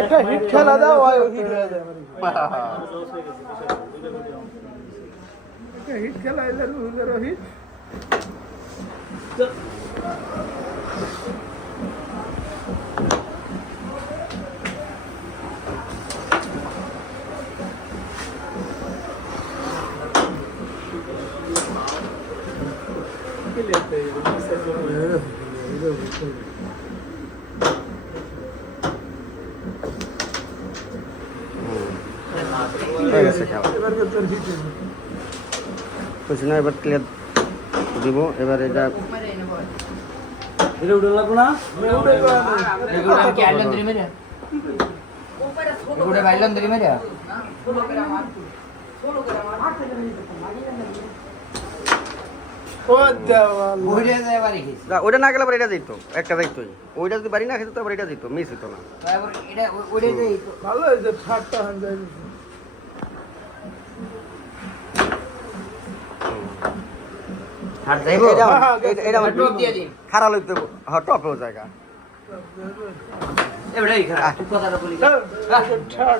একটা হিট খেলা দাও হিট হয়ে যায় একটা হিট খেলা এলে হিট না এবার ক্লিয়ার দিব এবার এটা এটা উঠে লাগবো না ওইটা না গেলে আবার এটা যেত একটা যাইতো ওইটা যদি বাড়ি না খেত তারপর এটা যেত মিস হতো না ভালো হয়েছে ছাড়টা হান যায় খারাপ হইতো টপেও জায়গা এবারে এই খারাপ কথাটা বলি